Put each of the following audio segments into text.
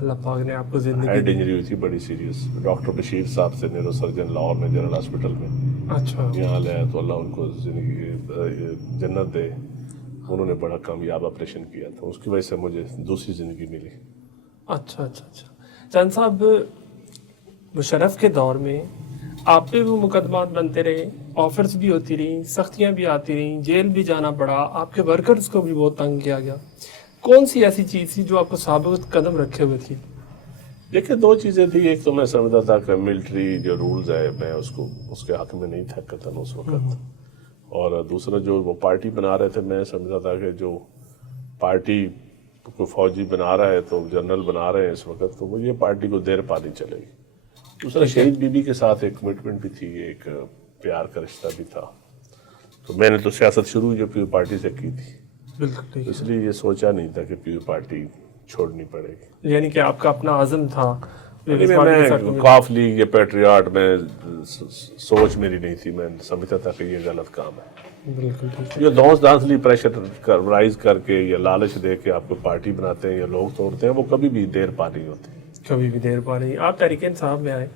اللہ پاک نے آپ کو زندگی ہیڈ دی۔ انجری ہوئی تھی بڑی سیریس، ڈاکٹر بشیر صاحب سے نیورو سرجن لاہور میں جنرل ہاسپٹل میں، اچھا یہاں لے آئے تو اللہ ان کو زندگی جنت دے، انہوں نے بڑا کامیاب آپریشن کیا تھا، اس کی وجہ سے مجھے دوسری زندگی ملی۔ اچھا اچھا اچھا چند صاحب، مشرف کے دور میں آپ پہ وہ مقدمات بنتے رہے، آفرز بھی ہوتی رہیں، سختیاں بھی آتی رہیں، جیل بھی جانا پڑا، آپ کے ورکرز کو بھی بہت تنگ کیا گیا، کون سی ایسی چیز تھی جو آپ کو ثابت قدم رکھے ہوئے تھی؟ دیکھیں دو چیزیں تھیں، ایک تو میں سمجھتا تھا کہ ملٹری جو رولز ہے میں اس کے حق میں نہیں تھا قطعاً اس وقت، اور دوسرا جو وہ پارٹی بنا رہے تھے میں سمجھتا تھا کہ جو پارٹی کو فوجی بنا رہا ہے تو جنرل بنا رہے ہیں اس وقت، تو وہ یہ پارٹی کو دیر پا نہیں چلے گی۔ دوسرا شہید بی بی کے ساتھ ایک کمٹمنٹ بھی تھی، ایک پیار کا رشتہ بھی تھا، تو میں نے تو سیاست شروع جو پیو پارٹی سے کی تھی، بالکل اس لیے یہ سوچا نہیں تھا کہ پیو پارٹی چھوڑنی پڑے گی۔ یعنی کہ آپ کا اپنا عزم تھا میں کاف لیگ یا پیٹریاٹ میں سوچ میری نہیں تھی، میں سمجھتا تھا کہ یہ غلط کام ہے۔ بالکل ٹھیک ہے۔ یہ دانسلی پریشر رائز کر کے یا لالچ دے کے آپ کو پارٹی بناتے ہیں یا لوگ توڑتے ہیں، وہ کبھی بھی دیر پا نہیں ہوتی۔ کبھی بھی دیر پا رہی۔ آپ تحریک انصاف میں آئے،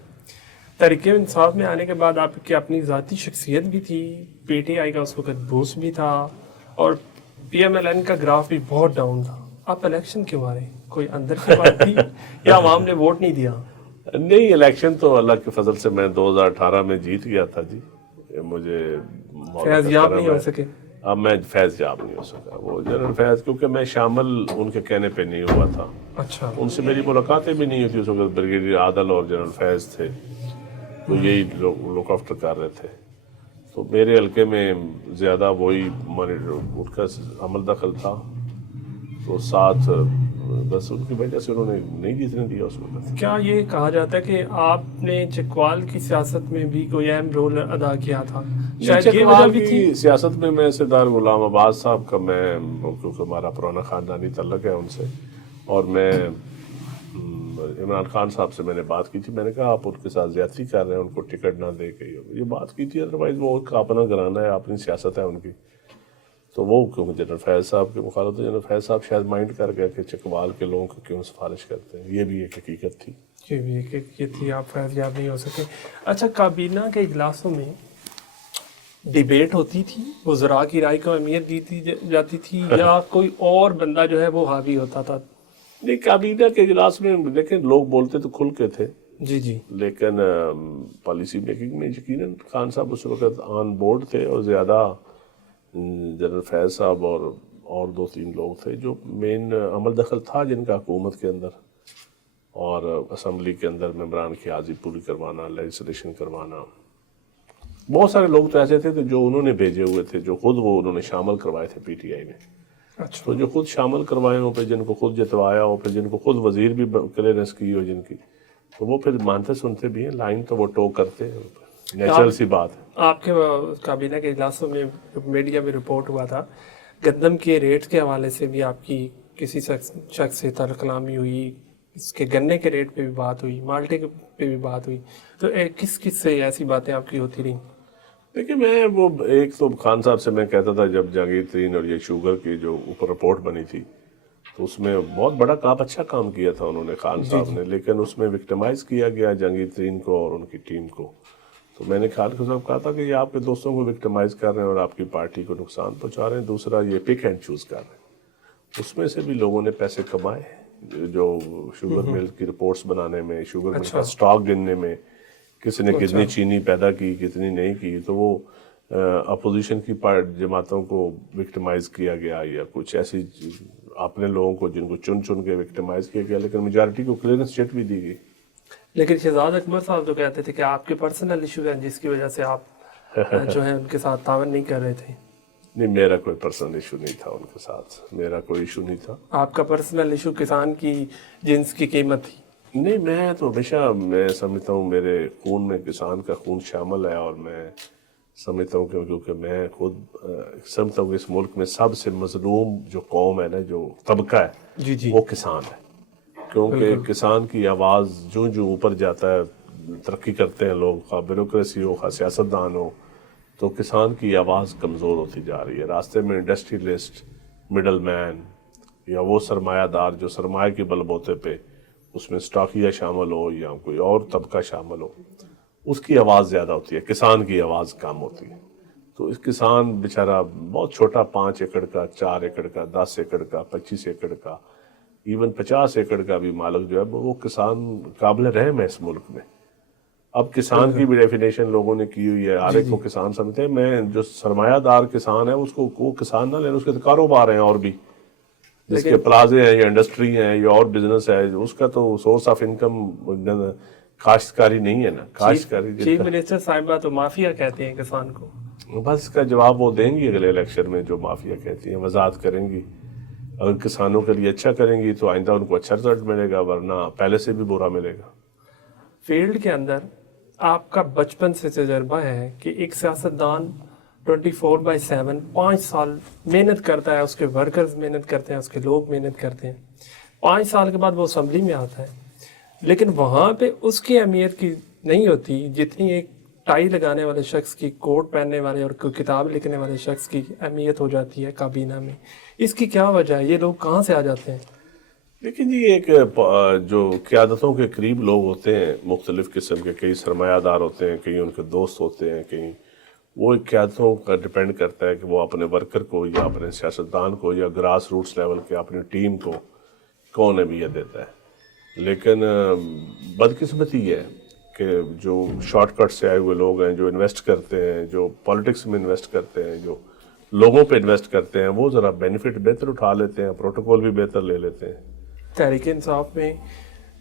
تحریک انصاف میں آنے کے بعد آپ کی اپنی ذاتی شخصیت بھی تھی، پی ٹی آئی کا اس وقت بوس بھی تھا، اور پی ایم ایل این کا گراف بھی بہت ڈاؤن تھا۔ آپ الیکشن کیوں آ رہے ہیں؟ کوئی اندر کی بات تھی یا عوام نے ووٹ نہیں دیا؟ نہیں، الیکشن تو اللہ کے فضل سے میں 2018 میں جیت گیا تھا جی، مجھے فیض یاب نہیں ہو سکے؟ اب میں فیض یاب نہیں ہو سکا، وہ جنرل فیض، کیونکہ میں شامل ان کے کہنے پہ نہیں ہوا تھا، اچھا، ان سے میری ملاقاتیں بھی نہیں ہوئی تھی اس وقت، بریگیڈیئر عادل اور جنرل فیض تھے تو یہی لوک آفٹر کر رہے تھے، تو میرے حلقے میں زیادہ وہی ان کا عمل دخل تھا، تو ساتھ بس ان کی وجہ سے انہوں نے نہیں جیتنے دیا اس وقت۔ کیا یہ کہا جاتا ہے کہ آپ نے چکوال کی سیاست میں بھی کوئی اہم رول ادا کیا تھا؟ شاید یہ وجہ بھی تھی۔ سیاست میں سردار غلام عباس صاحب کا میں، کیونکہ ہمارا پرانا خاندانی تعلق ہے ان سے، اور میں عمران خان صاحب سے میں نے بات کی تھی، میں نے کہا آپ ان کے ساتھ زیادتی کر رہے ہیں، ان کو ٹکٹ نہ دے کے یہ بات کی تھی، ادروائز وہ اپنا گھرانہ ہے، اپنی سیاست ہے ان کی، تو وہ کیونکہ جنرل فیض صاحب کے مخالف تھے، جنرل فیض صاحب شاید مائنڈ کر گئے کہ چکوال کے لوگوں کو کیوں سفارش کرتے ہیں، یہ بھی ایک حقیقت تھی۔ یہ بھی یہ تھی، آپ فیض یاب نہیں ہو سکے۔ اچھا، کابینہ کے اجلاسوں میں ڈیبیٹ ہوتی تھی، وزراء کی رائے کو اہمیت دی جاتی تھی، یا کوئی اور بندہ جو ہے وہ حاوی ہوتا تھا؟ نہیں، کابینہ کے اجلاس میں دیکھیں لوگ بولتے تو کھل کے تھے، جی جی، لیکن پالیسی میکنگ میں یقیناً خان صاحب اس وقت آن بورڈ تھے، اور زیادہ جنرل فیض صاحب اور دو تین لوگ تھے جو مین عمل دخل تھا جن کا حکومت کے اندر اور اسمبلی کے اندر ممبران کی حاضری پوری کروانا، لیجسلیشن کروانا۔ بہت سارے لوگ تو ایسے تھے جو انہوں نے بھیجے ہوئے تھے، جو خود وہ انہوں نے شامل کروائے تھے پی ٹی آئی میں، اچھا، تو جو خود شامل کروائے ہوں، پھر جن کو خود جتوایا ہو، پھر جن کو خود وزیر بھی کلیئرنس کی ہو جن کی، تو وہ پھر مانتے سنتے بھی ہیں، لائن تو وہ ٹو کرتے ہیں، نیچرل سی بات ہے۔ آپ کے کابینہ کے اجلاسوں میں میڈیا میں رپورٹ ہوا تھا، گندم کے ریٹ کے حوالے سے بھی آپ کی کسی شخص سے طرح کلامی ہوئی، اس کے گنے کے ریٹ پہ بھی بات ہوئی، مالٹے پہ بھی بات ہوئی، تو کس سے ایسی باتیں آپ کی ہوتی رہیں؟ دیکھیں میں وہ ایک تو خان صاحب سے میں کہتا تھا، جب جہانگیر ترین اور یہ شوگر کی جو اوپر رپورٹ بنی تھی تو اس میں بہت بڑا کام، اچھا کام کیا تھا انہوں نے خان صاحب نے، لیکن اس میں وکٹمائز کیا گیا جہانگیر ترین کو اور ان کی ٹیم کو، تو میں نے خان صاحب کہا تھا کہ یہ آپ کے دوستوں کو وکٹمائز کر رہے ہیں اور آپ کی پارٹی کو نقصان پہنچا رہے ہیں، دوسرا یہ پک اینڈ چوز کر رہے ہیں، اس میں سے بھی لوگوں نے پیسے کمائے، جو شوگر مل کی رپورٹس بنانے میں، شوگر مل کا سٹاک گننے میں، کسی نے کتنی چینی پیدا کی کتنی نہیں کی، تو وہ اپوزیشن کی جماعتوں کو وکٹمائز کیا گیا، یا کچھ ایسی اپنے لوگوں کو جن کو چن چن کے وکٹمائز کیا گیا، لیکن میجارٹی کو کلیئرنس چیٹ بھی دی گئی۔ لیکن شہزاد اکبر صاحب تو کہتے تھے کہ آپ کے پرسنل ایشو ہیں جس کی وجہ سے آپ جو ہے ان کے ساتھ تعاون نہیں کر رہے تھے۔ نہیں، میرا کوئی پرسنل ایشو نہیں تھا ان کے ساتھ، میرا کوئی ایشو نہیں تھا۔ آپ کا پرسنل ایشو کسان کی جنس کی قیمت تھی؟ نہیں، میں تو ہمیشہ میں سمجھتا ہوں میرے خون میں کسان کا خون شامل ہے، اور میں سمجھتا ہوں کیونکہ میں خود سمجھتا ہوں کہ اس ملک میں سب سے مظلوم جو قوم ہے نا، جو طبقہ ہے، جی جی، وہ کسان ہے، کیونکہ کسان کی آواز جو اوپر جاتا ہے، ترقی کرتے ہیں لوگ، خواہ بیوروکریسی ہو خواہ سیاستدان ہو، تو کسان کی آواز کمزور ہوتی جا رہی ہے، راستے میں انڈسٹریلسٹ، مڈل مین، یا وہ سرمایہ دار جو سرمایہ کے بل بوتے پہ اس میں اسٹاکیہ شامل ہو یا کوئی اور طبقہ شامل ہو، اس کی آواز زیادہ ہوتی ہے، کسان کی آواز کم ہوتی ہے. تو اس کسان بیچارہ بہت چھوٹا 5 ایکڑ کا، 4 ایکڑ کا، 10 ایکڑ کا، 25 ایکڑ کا، ایون 50 ایکڑ کا بھی مالک جو ہے وہ کسان قابل رحم ہے اس ملک میں. اب کسان کی بھی ڈیفینیشن لوگوں نے کی ہوئی ہے، ہر ایک کو کسان سمجھتے ہیں. میں جو سرمایہ دار کسان ہے اس کو وہ کسان نہ لینا، اس کے تو کاروبار ہیں اور بھی، جس کے پلازے ہیں یا انڈسٹری ہیں یا اور بزنس ہے، اس کا تو سورس آف انکم کاشتکاری نہیں ہے نا. کاشتکاری چیف منسٹر صاحبہ تو مافیا کہتے ہیں کسان کو. بس اس کا جواب وہ دیں گی اگلے الیکشن میں، جو مافیا کہتی ہیں وضاحت کریں گی. اگر کسانوں کے لیے اچھا کریں گی تو آئندہ ان کو اچھا رزلٹ ملے گا، ورنہ پہلے سے بھی برا ملے گا. فیلڈ کے اندر آپ کا بچپن سے تجربہ ہے کہ ایک سیاستدان 24/7 5 سال محنت کرتا ہے، اس کے ورکرز محنت کرتے ہیں، اس کے لوگ محنت کرتے ہیں. 5 سال کے بعد وہ اسمبلی میں آتا ہے، لیکن وہاں پہ اس کی اہمیت کی نہیں ہوتی جتنی ایک ٹائی لگانے والے شخص کی، کوٹ پہننے والے اور کوئی کتاب لکھنے والے شخص کی اہمیت ہو جاتی ہے کابینہ میں. اس کی کیا وجہ ہے؟ یہ لوگ کہاں سے آ جاتے ہیں؟ لیکن جی ایک جو قیادتوں کے قریب لوگ ہوتے ہیں، مختلف قسم کے، کئی سرمایہ دار ہوتے ہیں، کئی ان کے دوست ہوتے ہیں، کئی وہ ایک قیادتوں کا ڈیپینڈ کرتا ہے کہ وہ اپنے ورکر کو یا اپنے سیاستدان کو یا گراس روٹس لیول کے اپنی ٹیم کو کون اہمیت دیتا ہے. لیکن بدقسمتی یہ ہے کہ جو شارٹ کٹ سے آئے ہوئے لوگ ہیں، جو انویسٹ کرتے ہیں، جو پالیٹکس میں انویسٹ کرتے ہیں، جو لوگوں پہ انویسٹ کرتے ہیں، وہ ذرا بینیفٹ بہتر اٹھا لیتے ہیں، پروٹوکول بھی بہتر لے لیتے ہیں. تحریک انصاف میں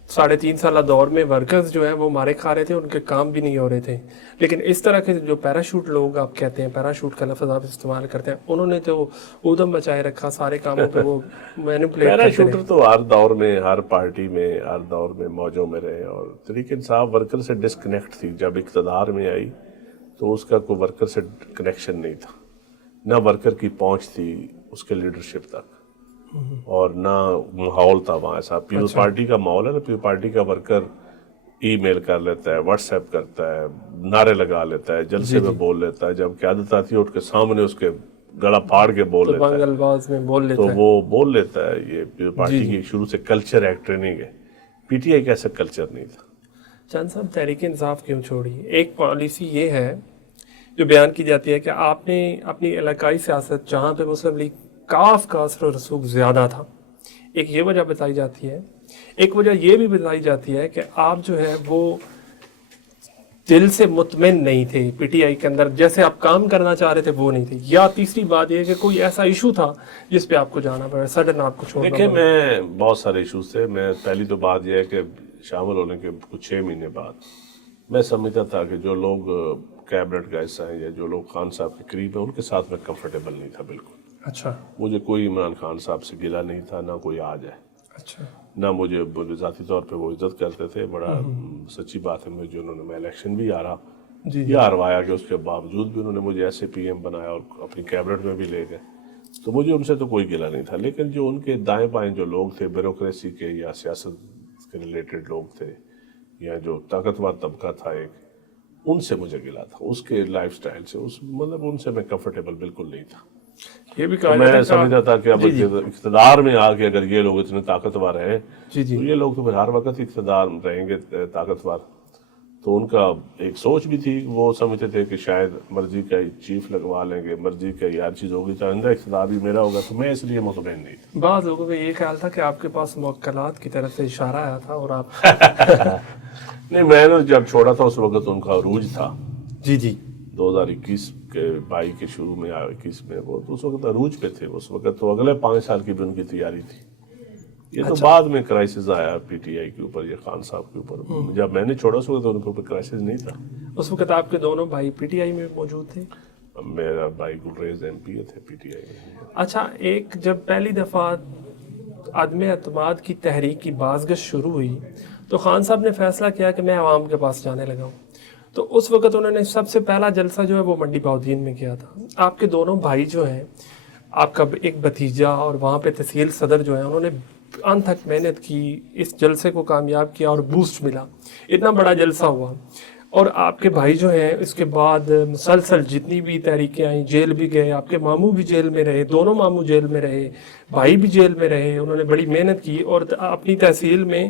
3.5 سالہ دور میں ورکرز جو ہیں وہ مارے کھا رہے تھے، ان کے کام بھی نہیں ہو رہے تھے. لیکن اس طرح کے جو پیراشوٹ لوگ آپ کہتے ہیں، پیراشوٹ کا لفظ آپ استعمال کرتے ہیں، انہوں نے تو ادھم مچائے رکھا سارے کاموں پہ. وہ مینیپولیٹ کرتے رہے. پیراشوٹر تو ہر دور میں، ہر پارٹی میں، ہر دور میں موجوں میں رہے. اور تحریک انصاف ورکر سے ڈسکنیکٹ تھی. جب اقتدار میں آئی تو اس کا کوئی ورکر سے کنیکشن نہیں تھا، نہ ورکر کی پہنچ تھی اس کے لیڈرشپ تک، اور نہ ماحول تھا وہاں ایسا. پیپلز پارٹی کا ماحول ہے نا، پیپلز پارٹی کا ورکر ای میل کر لیتا ہے، واٹس ایپ کرتا ہے، نعرے لگا لیتا ہے، جلسے میں بول لیتا ہے. جب قیادت آتی ہے اٹھ کے سامنے اس کے گلا پھاڑ کے بول لیتا ہے، الفاظ میں بول لیتا تو ہے. وہ بول لیتا ہے. یہ پیپلز پارٹی کی شروع سے کلچر ہے، ٹریننگ ہے. پی ٹی آئی کا ایسا کلچر نہیں تھا. چند صاحب تحریک انصاف کیوں چھوڑی؟ ایک پالیسی یہ ہے جو بیان کی جاتی ہے کہ آپ نے اپنی علاقائی سیاست جہاں پہ مسلم لیگ کاف کا اثر و رسوخ زیادہ تھا، ایک یہ وجہ بتائی جاتی ہے. ایک وجہ یہ بھی بتائی جاتی ہے کہ آپ جو ہے وہ دل سے مطمئن نہیں تھے پی ٹی آئی کے اندر، جیسے آپ کام کرنا چاہ رہے تھے وہ نہیں تھے. یا تیسری بات یہ کہ کوئی ایسا ایشو تھا جس پہ آپ کو جانا پڑا، سڈن آپ کو چھوڑنا پڑا. دیکھیں، میں بہت سارے ایشوز تھے. میں پہلی تو بات یہ ہے کہ شامل ہونے کے کچھ 6 مہینے بعد میں سمجھتا تھا کہ جو لوگ کیبنٹ کا حصہ ہیں یا جو لوگ خان صاحب کے قریب ہیں ان کے ساتھ میں کمفرٹیبل نہیں تھا بالکل. اچھا. مجھے کوئی عمران خان صاحب سے گلہ نہیں تھا، نہ کوئی آج ہے. اچھا. نہ مجھے ذاتی طور پہ وہ عزت کرتے تھے. بڑا سچی بات ہے، مجھے انہوں نے، میں الیکشن بھی ہارا یا ہروایا کہ اس کے باوجود بھی انہوں نے مجھے ایسے پی ایم بنایا اور اپنی کیبنٹ میں بھی لے گئے. تو مجھے ان سے تو کوئی گلہ نہیں تھا. لیکن جو ان کے دائیں بائیں جو لوگ تھے، بیوروکریسی کے یا سیاست کے ریلیٹڈ لوگ تھے، یا جو طاقتور طبقہ تھا ایک، ان سے مجھے گلا تھا. اس کے لائف سٹائل سے، مطلب ان سے میں کمفرٹیبل بالکل نہیں تھا. یہ بھی میں سمجھتا تھا کہ اب اقتدار میں آ کے اگر یہ لوگ اتنے طاقتور ہیں تو یہ لوگ تو پھر ہر وقت اقتدار رہیں گے طاقتور. تو ان کا ایک سوچ بھی تھی، وہ سمجھتے تھے کہ شاید مرضی کا چیف لگوا لیں گے، مرضی کا ہر چیز ہوگی تو آئندہ اقتدار بھی میرا ہوگا. تو میں اس لیے مطمئن نہیں تھا. بعض لوگوں کو یہ خیال تھا کہ آپ کے پاس موکلات کی طرف سے اشارہ آیا تھا اور آپ نہیں، میں نے جب چھوڑا تھا اس وقت ان کا عروج تھا. 2021 کے 22 کے شروع میں 21 میں وہ تو اس وقت عروج پہ تھے. اس وقت تو اگلے 5 سال کی بھی ان کی تیاری تھی. یہ تو بعد میں کرائسس آیا پی ٹی آئی کے اوپر یا خان صاحب کے اوپر. جب میں نے چھوڑا اس وقت ان کے اوپر کرائسس نہیں تھا. اس وقت آپ کے دونوں بھائی پی ٹی آئی میں موجود تھے؟ میرا بھائی گلریز ایم پی تھے پی ٹی آئی میں. اچھا، ایک جب پہلی دفعہ عدم اعتماد کی تحریک کی بازگشت شروع ہوئی تو خان صاحب نے فیصلہ کیا کہ میں عوام کے پاس جانے لگا ہوں. تو اس وقت انہوں نے سب سے پہلا جلسہ جو ہے وہ منڈی باؤدین میں کیا تھا. آپ کے دونوں بھائی جو ہیں، آپ کا ایک بھتیجا اور وہاں پہ تحصیل صدر جو ہیں، انہوں نے ان تک محنت کی، اس جلسے کو کامیاب کیا اور بوسٹ ملا. اتنا بڑا جلسہ ہوا. اور آپ کے بھائی جو ہیں اس کے بعد مسلسل جتنی بھی تحریکیں آئیں، جیل بھی گئے. آپ کے ماموں بھی جیل میں رہے، دونوں ماموں جیل میں رہے، بھائی بھی جیل میں رہے. انہوں نے بڑی محنت کی اور اپنی تحصیل میں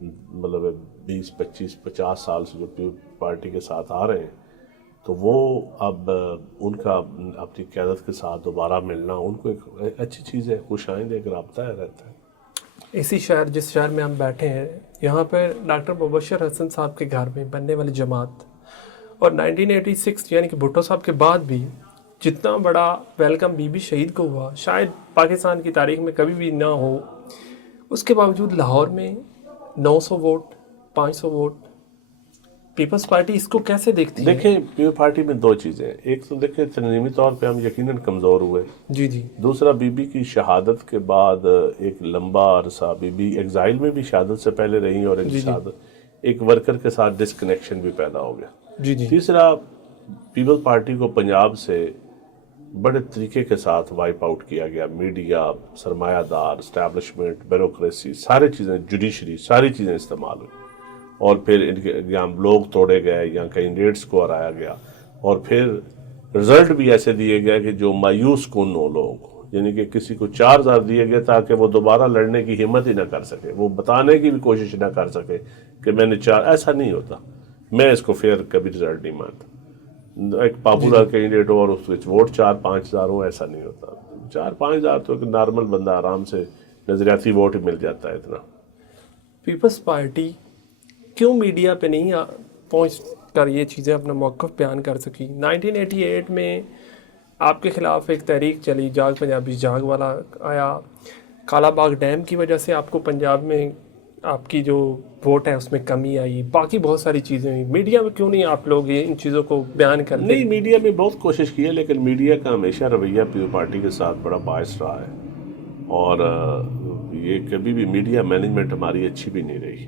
مطلب 20-25-50 سال سے جو پیپلز پارٹی کے ساتھ آ رہے ہیں، تو وہ اب ان کا اپنی قیادت کے ساتھ دوبارہ ملنا ان کو ایک اچھی چیز ہے، خوش آئند ایک رابطہ رہتا ہے۔ اسی شہر جس شہر میں ہم بیٹھے ہیں، یہاں پہ ڈاکٹر مبشر حسن صاحب کے گھر میں بننے والی جماعت اور 1986 یعنی کہ بھٹو صاحب کے بعد بھی جتنا بڑا ویلکم بی بی شہید کو ہوا شاید پاکستان کی تاریخ میں کبھی بھی نہ ہو، اس کے باوجود لاہور میں 900 ووٹ 500 ووٹ پیپلز پارٹی اس کو کیسے دیکھتی ہے؟ دیکھیں پیپلز پارٹی میں دو چیزیں، ایک تو دیکھیں تنظیمی طور پہ ہم یقیناً کمزور ہوئے، جی جی، دوسرا بی بی کی شہادت کے بعد ایک لمبا عرصہ بی بی ایگزائل میں بھی شہادت سے پہلے رہی اور ایک ورکر کے ساتھ ڈسکنیکشن بھی پیدا ہو گیا۔ جی جی، تیسرا پیپلز پارٹی کو پنجاب سے بڑے طریقے کے ساتھ وائپ آؤٹ کیا گیا، میڈیا، سرمایہ دار، اسٹیبلشمنٹ، بیوروکریسی، ساری چیزیں، جوڈیشری، ساری چیزیں استعمال ہوئی، اور پھر ان کے یہاں لوگ توڑے گئے یا کینڈیڈیٹس کو ہرایا گیا، اور پھر رزلٹ بھی ایسے دیے گئے کہ جو مایوس کن ہو لوگ، یعنی کہ کسی کو 4000 دیے گئے تاکہ وہ دوبارہ لڑنے کی ہمت ہی نہ کر سکے، وہ بتانے کی بھی کوشش نہ کر سکے کہ میں نے ایسا نہیں ہوتا، میں اس کو فیئر کبھی رزلٹ نہیں مانتا۔ ایک پاپولر کینڈیڈیٹ ہو اور اس وچ ووٹ 4-5 ہزار ہو، ایسا نہیں ہوتا۔ 4-5 ہزار تو ایک نارمل بندہ آرام سے نظریاتی ووٹ ہی مل جاتا ہے اتنا۔ پیپلز پارٹی کیوں میڈیا پہ نہیں پہنچ کر یہ چیزیں اپنا موقف بیان کر سکی؟ 1988 میں آپ کے خلاف ایک تحریک چلی، جاگ پنجابی جاگ والا آیا، کالا باغ ڈیم کی وجہ سے آپ کو پنجاب میں آپ کی جو ووٹ ہے اس میں کمی آئی، باقی بہت ساری چیزیں ہوئی، میڈیا میں کیوں نہیں آپ لوگ ان چیزوں کو بیان کرتے؟ نہیں، میڈیا میں بہت کوشش کی ہے، لیکن میڈیا کا ہمیشہ رویہ پیپلز پارٹی کے ساتھ بڑا باعث رہا ہے، اور یہ کبھی بھی میڈیا مینجمنٹ ہماری اچھی بھی نہیں رہی،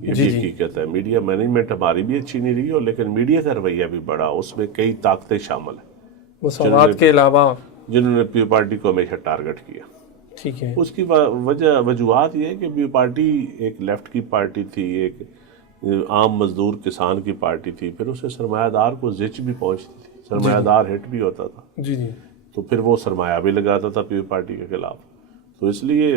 یہ بھی حقیقت ہے۔ میڈیا مینجمنٹ ہماری بھی اچھی نہیں رہی، اور لیکن میڈیا کا رویہ بھی بڑا، اس میں کئی طاقتیں شامل ہیں مساوات کے علاوہ جنہوں نے پیپلز پارٹی کو ہمیشہ ٹارگٹ کیا۔ ٹھیک ہے، اس کی وجوہات یہ ہے کہ پیپلز پارٹی ایک لیفٹ کی پارٹی تھی، ایک عام مزدور کسان کی پارٹی تھی، پھر اسے سرمایہ دار کو زچ بھی پہنچتی تھی، سرمایہ دار ہٹ بھی ہوتا تھا، جی جی، تو پھر وہ سرمایہ بھی لگاتا تھا پیپلز پارٹی کے خلاف۔ تو اس لیے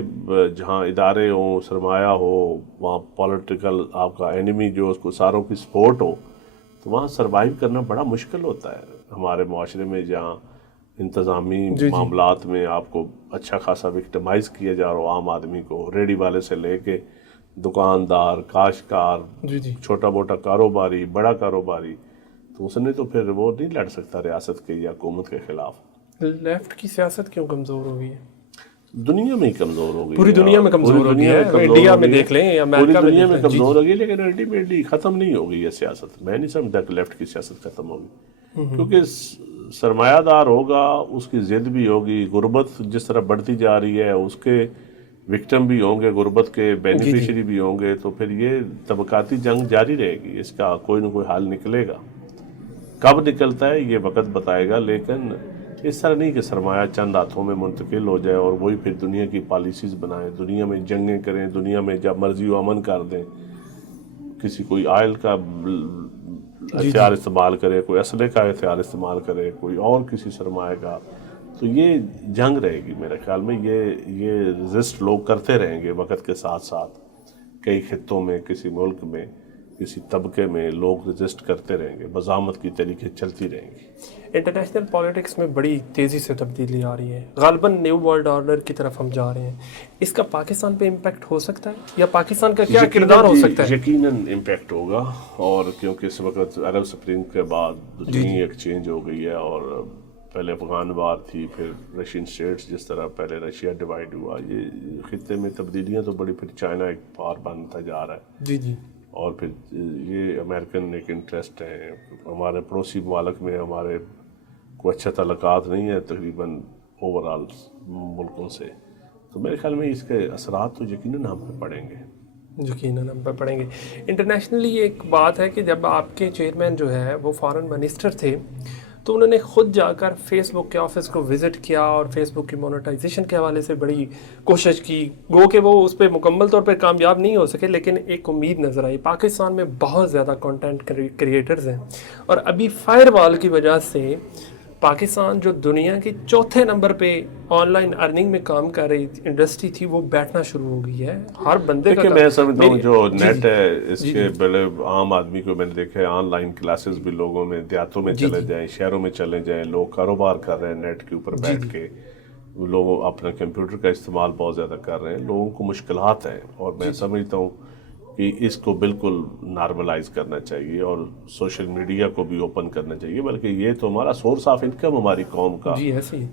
جہاں ادارے ہوں، سرمایہ ہو، وہاں پولیٹیکل آپ کا اینیمی جو اس کو ساروں کی سپورٹ ہو، تو وہاں سروائیو کرنا بڑا مشکل ہوتا ہے ہمارے معاشرے میں، جہاں انتظامی معاملات میں آپ کو اچھا خاصا وکٹمائز کیا جا رہا ہو، عام آدمی کو، ریڈی والے سے لے کے دکاندار، کاشتکار، چھوٹا موٹا کاروباری، بڑا کاروباری، تو اس نے تو پھر وہ نہیں لڑ سکتا ریاست کے یا حکومت کے خلاف۔ لیفٹ کی سیاست کیوں کمزور ہو گئی ہے؟ دنیا میں ہی کمزور ہو گئی، پوری دنیا میں کمزور ہو گئی ہے، انڈیا میں دیکھ لیں یا پوری امریکہ میں دنیا دیکھ میں لیں، کمزور ہو گئی، لیکن الٹیمیٹلی ختم نہیں ہو گئی یہ سیاست۔ میں نہیں سمجھتا کہ لیفٹ کی سیاست ختم ہوگی، کیونکہ سرمایہ دار ہوگا، اس کی ضد بھی ہوگی، غربت جس طرح بڑھتی جا رہی ہے اس کے وکٹم بھی ہوں گے، غربت کے بینیفیشری بھی ہوں گے، تو پھر یہ طبقاتی جنگ جاری رہے گی، اس کا کوئی نہ کوئی حل نکلے گا۔ کب نکلتا ہے یہ وقت بتائے گا، لیکن اس طرح نہیں کہ سرمایہ چند ہاتھوں میں منتقل ہو جائے اور وہی پھر دنیا کی پالیسیز بنائیں، دنیا میں جنگیں کریں، دنیا میں جب مرضی و امن کر دیں، کسی کوئی آئل کا ہتھیار استعمال کرے، کوئی اسلحے کا ہتھیار استعمال کرے، کوئی اور کسی سرمایہ کا، تو یہ جنگ رہے گی میرے خیال میں۔ یہ رزسٹ لوگ کرتے رہیں گے وقت کے ساتھ ساتھ، کئی خطوں میں، کسی ملک میں، کسی طبقے میں لوگ رزسٹ کرتے رہیں گے، بزامت کی طریقے چلتی رہیں گی۔ انٹرنیشنل پالیٹکس میں بڑی تیزی سے تبدیلی آ رہی ہے، غالباً نیو ورلڈ آرڈر کی طرف ہم جا رہے ہیں، اس کا پاکستان پہ امپیکٹ ہو سکتا ہے یا پاکستان کا کیا کردار ہو سکتا ہے؟ یقیناً امپیکٹ ہوگا، اور کیونکہ اس وقت عرب سپرنگ کے بعد دنیا ایک چینج ہو گئی ہے، اور پہلے افغان وار تھی، پھر رشین اسٹیٹس، جس طرح پہلے رشیا ڈیوائڈ ہوا، یہ خطے میں تبدیلیاں تو بڑی، پھر چائنا ایک پار بنتا جا رہا ہے، جی جی، اور پھر یہ امریکن ایک انٹرسٹ ہے، ہمارے پڑوسی ممالک میں ہمارے کوئی اچھا تعلقات نہیں ہے تقریباً اوور آل ملکوں سے، تو میرے خیال میں اس کے اثرات تو یقیناً ہم پہ پڑیں گے، یقیناً ہم پہ پڑیں گے۔ انٹرنیشنلی ایک بات ہے کہ جب آپ کے چیئرمین جو ہے وہ فارن منسٹر تھے، تو انہوں نے خود جا کر فیس بک کے آفس کو وزٹ کیا اور فیس بک کی مونیٹائزیشن کے حوالے سے بڑی کوشش کی، گو کہ وہ اس پہ مکمل طور پہ کامیاب نہیں ہو سکے، لیکن ایک امید نظر آئی۔ پاکستان میں بہت زیادہ کنٹینٹ کریٹرز ہیں، اور ابھی فائر وال کی وجہ سے پاکستان جو دنیا کے چوتھے نمبر پہ آن لائن ارننگ میں کام کر رہی انڈسٹری تھی وہ بیٹھنا شروع ہو گئی ہے. ہر بندے کا میں سمجھتا ہوں جو نیٹ ہے اس کے بڑے عام آدمی کو میں نے دیکھا ہے آن لائن کلاسز بھی لوگوں میں دیہاتوں میں چلے جائیں, شہروں میں چلے جائیں, لوگ کاروبار کر رہے ہیں نیٹ کے اوپر بیٹھ کے, لوگ اپنا کمپیوٹر کا استعمال بہت زیادہ کر رہے ہیں. لوگوں کو مشکلات ہیں اور میں سمجھتا ہوں کہ اس کو بالکل نارملائز کرنا چاہیے اور سوشل میڈیا کو بھی اوپن کرنا چاہیے, بلکہ یہ تو ہمارا سورس آف انکم ہماری قوم کا,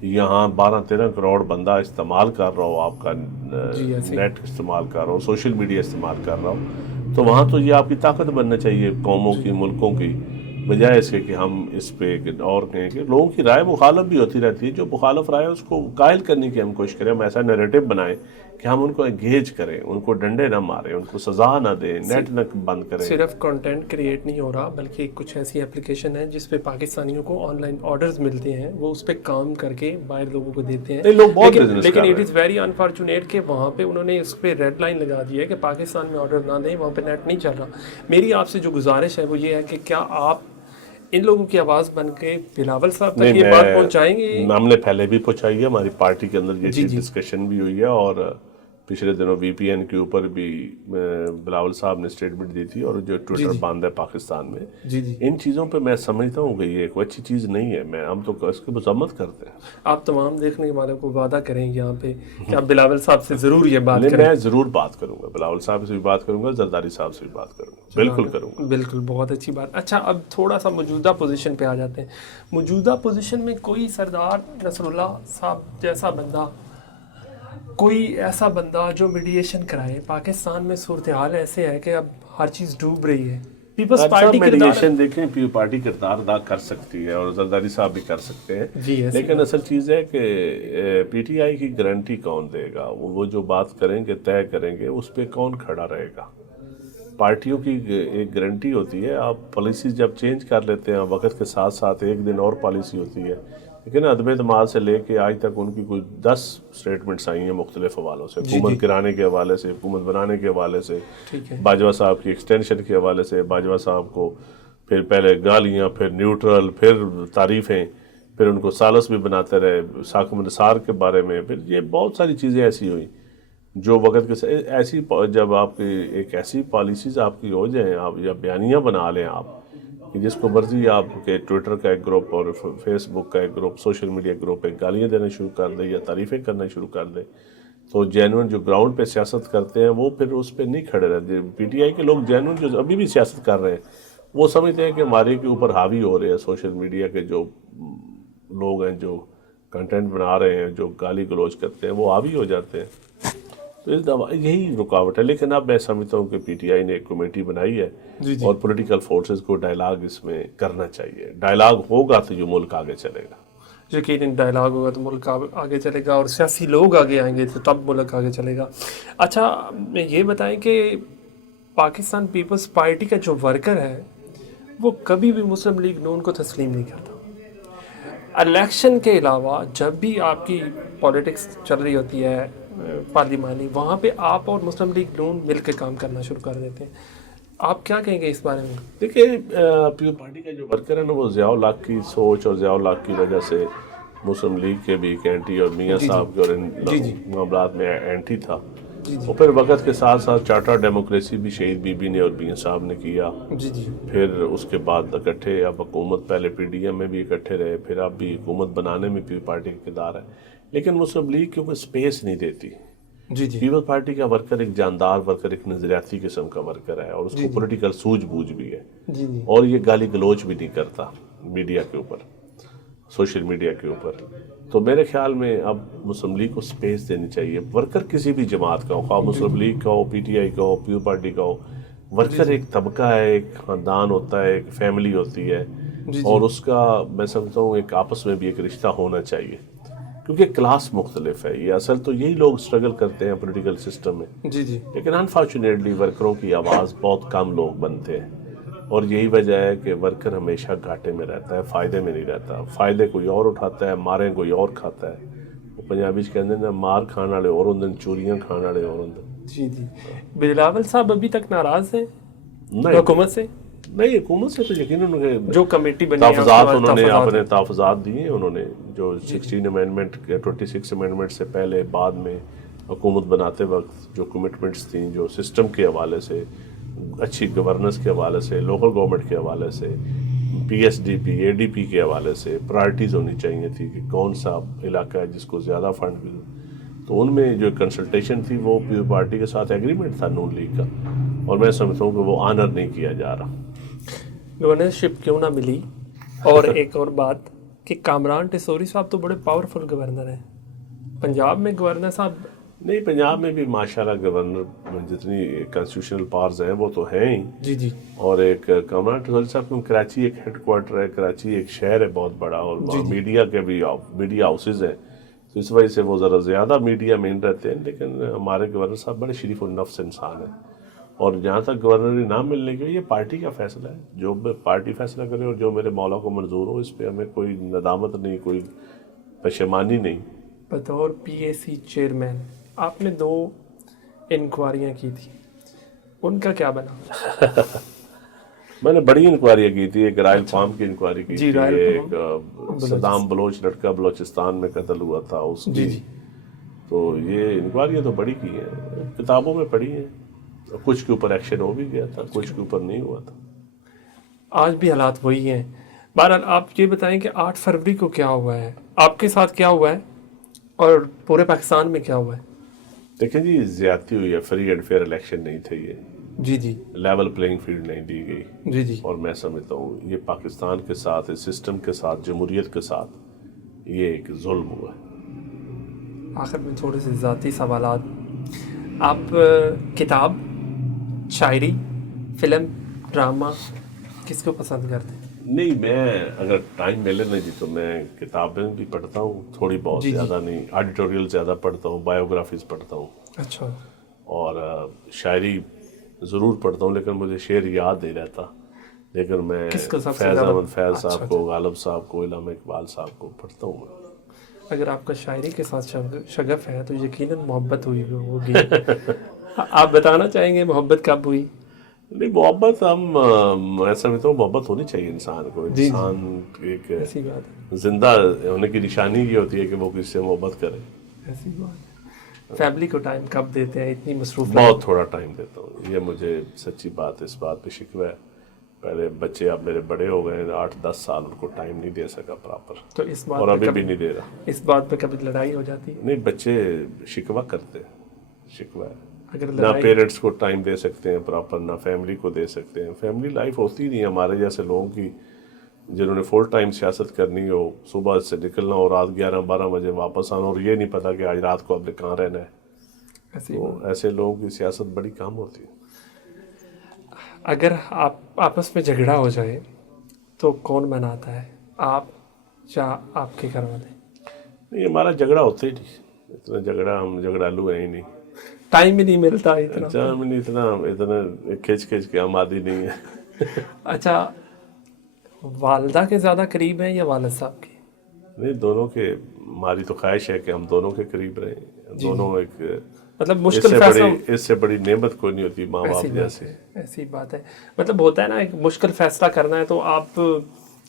یہاں 12-13 کروڑ بندہ استعمال کر رہا ہو, آپ کا نیٹ استعمال کر رہا ہو, سوشل میڈیا استعمال کر رہا ہو, تو وہاں تو یہ آپ کی طاقت بننا چاہیے قوموں کی, ملکوں کی, بجائے اس کے کہ ہم اس پہ اور کہیں کہ لوگوں کی رائے مخالف بھی ہوتی رہتی ہے. جو مخالف رائے ہے اس کو قائل کرنے کی ہم کوشش کریں, ہم ایسا نیریٹو بنائیں کہ ہم ان کو انگیج کریں, ان کو ڈنڈے نہ ماریں, ان کو سزا نہ دیں, نیٹ نہ بند کریں. صرف کنٹینٹ کریٹ نہیں ہو رہا بلکہ کچھ ایسی اپلیکیشن ہے جس پہ پاکستانیوں کو آن لائن آرڈرز ملتے ہیں, وہ اس پہ کام کر کے باہر لوگوں کو دیتے ہیں. لیکن اٹ از ویری انفارچونیٹ کہ وہاں پہ انہوں نے اس پہ ریڈ لائن لگا دی ہے کہ پاکستان میں آرڈر نہ دیں, وہاں پہ نیٹ نہیں چل رہا. میری آپ سے جو گزارش ہے وہ یہ ہے کہ کیا آپ ان لوگوں کی آواز بن کے بلاول صاحب تک یہ بات پہنچائیں گے؟ ہم نے پہلے بھی پہنچائی ہے, ہماری پارٹی کے اندر یہ چیز ڈسکشن بھی ہوئی ہے, اور پچھلے دنوں وی پی این کے اوپر بھی بلاول صاحب نے اسٹیٹمنٹ دی تھی, اور جو ٹویٹر بند ہے پاکستان میں, ان چیزوں پہ میں سمجھتا ہوں کہ یہ کوئی اچھی چیز نہیں ہے. ہم تو اس کی مذمت کرتے ہیں. آپ تمام دیکھنے والوں کو وعدہ کریں یہاں پہ کہ آپ بلاول صاحب سے ضرور یہ بات کریں. میں ضرور بات کروں گا, بلاول صاحب سے بھی بات کروں گا, زرداری صاحب سے بھی بات کروں گا, بالکل کروں گا. بالکل, بہت اچھی بات. اچھا, اب تھوڑا سا موجودہ پوزیشن پہ آ جاتے ہیں. موجودہ پوزیشن میں کوئی سردار نصر اللہ صاحب جیسا بندہ, کوئی ایسا بندہ جو میڈیشن کرائے. پاکستان میں صورتحال ایسے ہے کہ اب ہر چیز ڈوب رہی ہے. پیپلز پارٹی میڈیشن دیکھیں, پیپلز پارٹی کردار ادا کر سکتی ہے اور زرداری صاحب بھی کر سکتے ہیں, لیکن اصل چیز ہے کہ پی ٹی آئی کی گارنٹی کون دے گا؟ وہ جو بات کریں گے, طے کریں گے, اس پہ کون کھڑا رہے گا؟ پارٹیوں کی ایک گارنٹی ہوتی ہے, آپ پالیسی جب چینج کر لیتے ہیں وقت کے ساتھ ساتھ ایک دن اور پالیسی ہوتی ہے, لیکن عدم اعتماد سے لے کے آج تک ان کی کوئی 10 اسٹیٹمنٹس آئی ہیں مختلف حوالوں سے, حکومت گرانے کے حوالے سے, حکومت بنانے کے حوالے سے, باجوہ صاحب کی ایکسٹینشن کے حوالے سے, باجوہ صاحب کو پھر پہلے گالیاں, پھر نیوٹرل, پھر تعریفیں, پھر ان کو سالس بھی بناتے رہے, ساکم نثار کے بارے میں, پھر یہ بہت ساری چیزیں ایسی ہوئیں جو وقت کے ایسی, جب آپ کی ایک ایسی پالیسیز آپ کی ہو جائیں, آپ یا بیانیاں بنا لیں آپ کہ جس کو مرضی آپ کے ٹویٹر کا ایک گروپ اور فیس بک کا ایک گروپ, سوشل میڈیا گروپ ایک گالیاں دینا شروع کر دے یا تعریفیں کرنا شروع کر دے, تو جینون جو گراؤنڈ پہ سیاست کرتے ہیں وہ پھر اس پہ نہیں کھڑے رہتے. پی ٹی آئی کے لوگ جینون جو ابھی بھی سیاست کر رہے ہیں وہ سمجھتے ہیں کہ ہمارے کے اوپر حاوی ہو رہے ہیں سوشل میڈیا کے جو لوگ ہیں, جو کنٹینٹ بنا رہے ہیں, جو گالی گلوچ کرتے ہیں, وہ حاوی ہو جاتے ہیں. تو یہی رکاوٹ ہے. لیکن اب میں سمجھتا ہوں کہ پی ٹی آئی نے ایک کمیٹی بنائی ہے اور پولیٹیکل فورسز کو ڈائلاگ اس میں کرنا چاہیے. ڈائلاگ ہوگا تو جو ملک آگے چلے گا. یقیناً ڈائلاگ ہوگا تو ملک آگے چلے گا, اور سیاسی لوگ آگے آئیں گے تو تب ملک آگے چلے گا. اچھا, یہ بتائیں کہ پاکستان پیپلز پارٹی کا جو ورکر ہے وہ کبھی بھی مسلم لیگ نون کو تسلیم نہیں کرتا. الیکشن کے علاوہ جب بھی آپ کی پولیٹکس چل رہی ہوتی ہے پارلیمانی, وہاں پہ آپ اور مسلم لیگ نون مل کے کام کرنا شروع کر دیتے ہیں. آپ کیا کہیں گے اس بارے میں؟ دیکھیں, پیپل پارٹی کا جو ورکر ہے نا, وہ ضیاء الحق کی سوچ اور ضیاء الحق کی وجہ سے مسلم لیگ کے بھی ایک اینٹی, اور میاں صاحب کے اور ان معاملات میں اینٹی تھا. اور پھر وقت کے ساتھ ساتھ چارٹر ڈیموکریسی بھی شہید بی بی نے اور میاں صاحب نے کیا. پھر اس کے بعد اکٹھے اب حکومت, پہلے پی ڈی ایم میں بھی اکٹھے رہے, پھر اب بھی حکومت بنانے میں پیپل پارٹی کا کردار ہے. لیکن مسلم لیگ کیونکہ اسپیس نہیں دیتی. پیپل پارٹی کا ورکر ایک جاندار ورکر, ایک نظریاتی قسم کا ورکر ہے, اور اس کو پولیٹیکل سوجھ بوجھ بھی ہے, اور یہ گالی گلوچ بھی نہیں کرتا میڈیا کے اوپر, سوشل میڈیا کے اوپر. تو میرے خیال میں اب مسلم لیگ کو سپیس دینی چاہیے. ورکر کسی بھی جماعت کا ہو, خواہ مسلم لیگ کا ہو, پی ٹی آئی کا ہو, پیپل پارٹی کا ہو, ورکر ایک طبقہ ہے, ایک خاندان ہوتا ہے, ایک فیملی ہوتی ہے, اور اس کا میں سمجھتا ہوں ایک آپس میں بھی ایک رشتہ ہونا چاہیے, کیونکہ کلاس مختلف ہے. یہ اصل تو یہی لوگ اسٹرگل کرتے ہیں پولیٹیکل سسٹم میں, لیکن انفارچونیٹلی ورکروں کی آواز بہت کم لوگ بنتے ہیں, اور یہی وجہ ہے کہ ورکر ہمیشہ گھاٹے میں رہتا ہے, فائدے میں نہیں رہتا. فائدے کوئی اور اٹھاتا ہے, ماریں کوئی اور کھاتا ہے. وہ پنجابی کہتے ہیں نا, مار کھانے والے اور ہوندے, چوریاں کھانے والے اور ہوندے. بلاول صاحب ابھی تک ناراض ہیں حکومت سے؟ نہیں حکومت سے تو یقیناً جو کمیٹی بنی ہے تحفظات انہوں نے اپنے تحفظات دیے ہیں انہوں نے، جو 16 امینڈمنٹ 26 امینڈمنٹ سے پہلے بعد میں حکومت بناتے وقت جو کمٹمنٹس تھیں، جو سسٹم کے حوالے سے، اچھی گورننس کے حوالے سے، لوکل گورنمنٹ کے حوالے سے، پی ایس ڈی پی اے ڈی پی کے حوالے سے پرائرٹیز ہونی چاہیے تھی کہ کون سا علاقہ ہے جس کو زیادہ فنڈ ملے، تو ان میں جو کنسلٹیشن تھی وہ پیپلز پارٹی کے ساتھ ایگریمنٹ تھا نون لیگ کا، اور میں سمجھتا ہوں کہ وہ آنر نہیں کیا جا رہا۔ گورنرشپ کیوں نہ ملی؟ اور ایک اور بات کہ کامران ٹیسوری صاحب تو بڑے پاورفل گورنر ہیں، پنجاب میں گورنر صاحب نہیں، پنجاب میں بھی ماشاءاللہ گورنر جتنی کانسٹیٹیوشنل پاورز ہیں وہ تو ہیں ہی، جی جی، اور ایک کامران ٹیسوری صاحب کو کراچی ایک ہیڈ کوارٹر ہے، کراچی ایک شہر ہے بہت بڑا، اور وہاں میڈیا کے بھی میڈیا ہاؤسز ہیں، تو اس وجہ سے وہ ذرا زیادہ میڈیا مین رہتے ہیں، لیکن ہمارے گورنر صاحب بڑے شریف النفس انسان ہیں، اور جہاں تک گورنری نہ ملنے کے یہ پارٹی کا فیصلہ ہے، جو پارٹی فیصلہ کرے اور جو میرے مولا کو منظور ہو، اس پہ ہمیں کوئی ندامت نہیں، کوئی پشیمانی نہیں۔ بطور پی اے سی چیئرمین آپ نے 2 انکوائریاں کی تھی، ان کا کیا بنا؟ میں نے بڑی انکوائریاں کی تھی، ایک رائل فارم کی انکوائری کی جی، تھی، رائل ایک صدام بلوچ لڑکا بلوچستان میں قتل ہوا تھا اس کی، تو یہ انکوائریاں تو بڑی کی ہیں، کتابوں میں پڑھی ہیں، کچھ کے اوپر ایکشن ہو بھی گیا تھا، کچھ کے اوپر نہیں ہوا تھا۔ آج بھی حالات وہی ہیں۔ بہرحال آپ یہ بتائیں کہ 8 فروری کو کیا ہوا ہے، آپ کے ساتھ کیا ہوا ہے اور پورے پاکستان میں کیا ہوا ہے؟ دیکھیں جی، زیادتی ہوئی ہے، فری اینڈ فیئر الیکشن نہیں تھے یہ، جی جی لیول پلینگ فیلڈ نہیں دی گئی، جی جی، اور میں سمجھتا ہوں یہ پاکستان کے ساتھ، اس سسٹم کے ساتھ، جمہوریت کے ساتھ یہ ایک ظلم ہوا ہے۔ آخر میں تھوڑے سے ذاتی سوالات، آپ کتاب، شاعری، فلم، ڈرامہ کس کو پسند کرتے ہیں؟ نہیں، میں اگر ٹائم ملے نا جی تو میں کتابیں بھی پڑھتا ہوں تھوڑی بہت، زیادہ نہیں، ایڈیٹوریل زیادہ پڑھتا ہوں، بایوگرافیز پڑھتا ہوں، اچھا، اور شاعری ضرور پڑھتا ہوں، لیکن مجھے شعر یاد نہیں رہتا، لیکن میں کس کو سب سے فیض زیادہ؟ احمد فیض صاحب کو، غالب صاحب کو، علامہ اقبال صاحب کو پڑھتا ہوں میں۔ اگر آپ کا شاعری کے ساتھ شغف ہے تو یقیناً محبت ہوئی ہوگی۔ آپ بتانا چاہیں گے محبت کب ہوئی؟ نہیں، محبت میں سمجھتا ہوں محبت ہونی چاہیے انسان کو، انسان ایک ایسی بات ہے، زندہ ہونے کی نشانی یہ ہوتی ہے کہ وہ کسی سے محبت کرے۔ ایسی بات ہے۔ فیملی کو ٹائم کب دیتے ہیں؟ اتنی مصروف بہت تھوڑا ٹائم دیتا ہوں، یہ مجھے سچی بات، اس بات پہ شکوہ ہے، پہلے بچے اب میرے بڑے ہو گئے ہیں، 8-10 سال ان کو ٹائم نہیں دے سکا پراپر، تو اس بات اور پہ ابھی کبھی بھی نہیں دے رہا۔ اس بات پہ کبھی لڑائی ہو جاتی ہے؟ نہیں، بچے شکوہ کرتے ہیں، شکوہ ہے، اگر نہ لڑائی پیرنٹس کو ٹائم دے سکتے ہیں پراپر، نہ فیملی کو دے سکتے ہیں، فیملی لائف ہوتی نہیں ہمارے جیسے لوگوں کی، جنہوں نے فل ٹائم سیاست کرنی ہو، صبح سے نکلنا اور رات 11-12 بجے واپس آنا، اور یہ نہیں پتا کہ آج رات کو آپ نے کہاں رہنا ہے، تو ایسے لوگوں کی سیاست بڑی کام ہوتی ہے۔ اگر آپ آپس میں جھگڑا ہو جائے تو کون مناتا ہے، آپ یا آپ کے گھر والے؟ نہیں، ہمارا جھگڑا ہوتا ہی نہیں، اتنا جھگڑا، ہم جھگڑالو ہیں ہی نہیں، ٹائم ہی نہیں ملتا اتنا۔ اتنا کھچ کے ہم عادی نہیں ہے۔ اچھا، والدہ کے زیادہ قریب ہیں یا والد صاحب کے؟ نہیں، دونوں کے، ہماری تو خواہش ہے کہ ہم دونوں کے قریب رہیں، دونوں ایک، مطلب مشکل فیصلہ، اس سے بڑی نعمت کوئی نہیں ہوتی ماں باپ جیسے۔ ایسی بات ہے، مطلب ہوتا ہے نا ایک مشکل فیصلہ کرنا ہے تو آپ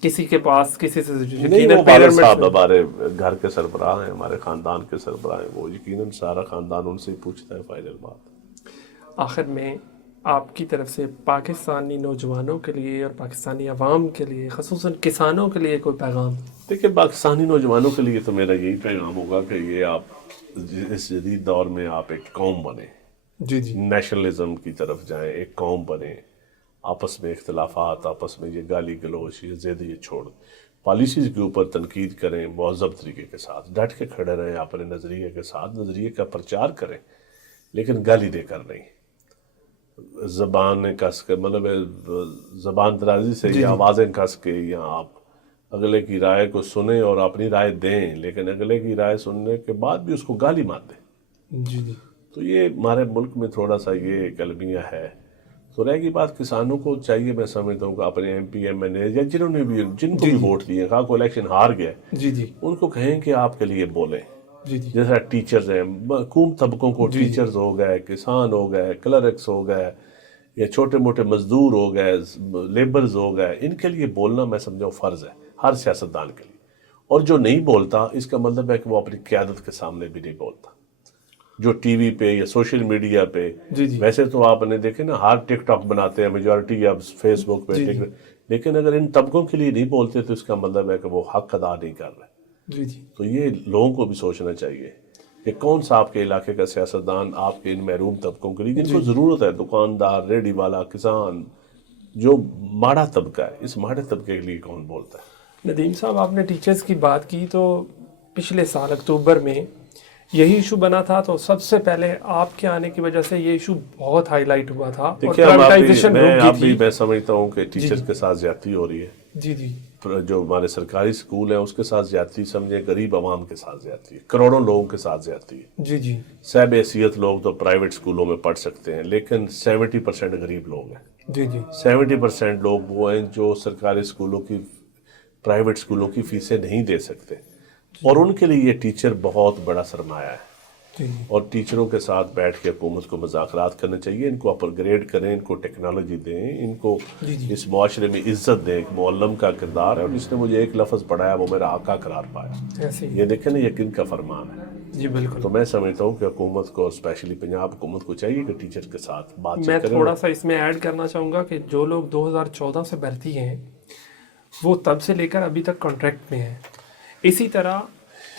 کسی کے پاس، کسی سے نہیں، وہ والد صاحب ہمارے گھر کے سربراہ ہیں، ہمارے خاندان کے سربراہ ہیں، وہ یقیناً سارا خاندان ان سے ہی پوچھتا ہے فائنل بات۔ آخر میں آپ کی طرف سے پاکستانی نوجوانوں کے لیے اور پاکستانی عوام کے لیے، خصوصاً کسانوں کے لیے کوئی پیغام؟ دیکھیں، پاکستانی نوجوانوں کے لیے تو میرا یہی پیغام ہوگا کہ یہ آپ اس جدید دور میں آپ ایک قوم بنیں، جی جی، نیشنلزم کی طرف جائیں، ایک قوم بنیں، آپس میں اختلافات، آپس میں یہ گالی گلوچ، یہ زیدیت چھوڑ، پالیسیز کے اوپر تنقید کریں، مہذب طریقے کے ساتھ ڈٹ کے کھڑے رہیں، اپنے نظریے کے ساتھ نظریے کا پرچار کریں، لیکن گالی دے کر نہیں، زبان کس کے، مطلب زبان درازی سے یا آوازیں کس کے، یا آپ اگلے کی رائے کو سنیں اور اپنی رائے دیں، لیکن اگلے کی رائے سننے کے بعد بھی اس کو گالی مار دیں۔ جی جی، تو یہ ہمارے ملک میں تھوڑا سا یہ ایک المیہ ہے۔ تو رہ گئی بات، کسانوں کو چاہیے، میں سمجھتا ہوں کہ اپنے ایم پی ایم این اے یا جن کو بھی ووٹ دیے، خواہ کو الیکشن ہار گئے، جی جی، ان کو کہیں کہ آپ کے لیے بولیں، جی جی، جیسا ٹیچرز ہیں، حکومت طبقوں کو، ٹیچرز ہو گئے، کسان ہو گئے، کلرکس ہو گئے، یا چھوٹے موٹے مزدور ہو گئے، لیبرز ہو گئے، ان کے لیے بولنا میں سمجھا فرض ہے ہر سیاستدان کے لیے. اور جو نہیں بولتا اس کا مطلب ہے کہ وہ اپنی قیادت کے سامنے بھی نہیں بولتا. جو ٹی وی پہ یا سوشل میڈیا پہ، ویسے تو آپ نے دیکھے نا ہر ٹک ٹاک بناتے ہیں میجورٹی، اب فیس بک پہ، لیکن اگر ان طبقوں کے لیے نہیں بولتے تو اس کا مطلب ہے کہ وہ حق ادا نہیں کر رہے. تو یہ لوگوں کو بھی سوچنا چاہیے کہ کون سا آپ کے علاقے کا سیاستدان آپ کے ان محروم طبقوں کے لیے جن کو ضرورت ہے، دکاندار، ریڑھی والا، کسان، جو ماڑا طبقہ ہے، اس ماڑے طبقے کے لیے کون بولتا ہے. ندیم صاحب، آپ نے ٹیچرز کی بات کی تو پچھلے سال اکتوبر میں یہی ایشو بنا تھا، تو سب سے پہلے آپ کے آنے کی وجہ سے یہ ایشو بہت ہائی لائٹ ہوا تھا اور پرائیویٹائزیشن رک گئی تھی. میں سمجھتا ہوں کہ ٹیچرز کے ساتھ زیادتی ہو رہی ہے. جی جی. جو ہمارے سرکاری سکول ہیں اس کے ساتھ زیادتی سمجھیں، غریب عوام کے ساتھ زیادتی ہے، کروڑوں لوگوں کے ساتھ زیادتی ہے. جی جی. صاحب حیثیت لوگ تو پرائیویٹ سکولوں میں پڑھ سکتے ہیں، لیکن 70% غریب لوگ ہیں. جی جی. 70% لوگ وہ ہیں جو سرکاری سکولوں کی، پرائیویٹ سکولوں کی فیسیں نہیں دے سکتے، اور ان کے لیے یہ ٹیچر بہت بڑا سرمایہ ہے. اور ٹیچروں کے ساتھ بیٹھ کے حکومت کو مذاکرات کرنے چاہیے، ان کو اپر گریڈ کریں، ان کو ٹیکنالوجی دیں، ان کو اس معاشرے میں عزت دیں. ایک معلم کا کردار ہے، اور جس نے مجھے ایک لفظ پڑھایا وہ میرا آقا قرار پایا. یہ دیکھیں نا، یہ کن کا فرمان ہے. جی بالکل. تو میں سمجھتا ہوں کہ حکومت کو، اسپیشلی پنجاب حکومت کو چاہیے کہ ٹیچر کے ساتھ بات چیت کریں. میں تھوڑا سا اس میں ایڈ کرنا چاہوں گا کہ جو لوگ 2014 سے بھرتی ہیں وہ تب سے لے کر ابھی تک کانٹریکٹ میں ہیں. اسی طرح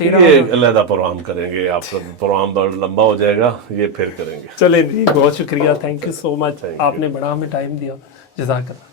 یہ علیحدہ پروگرام کریں گے، آپ کا پروگرام بڑا لمبا ہو جائے گا، یہ پھر کریں گے. چلیں جی، بہت شکریہ، تھینک یو سو مچ، آپ نے بڑا ہمیں ٹائم دیا، جزاک اللہ.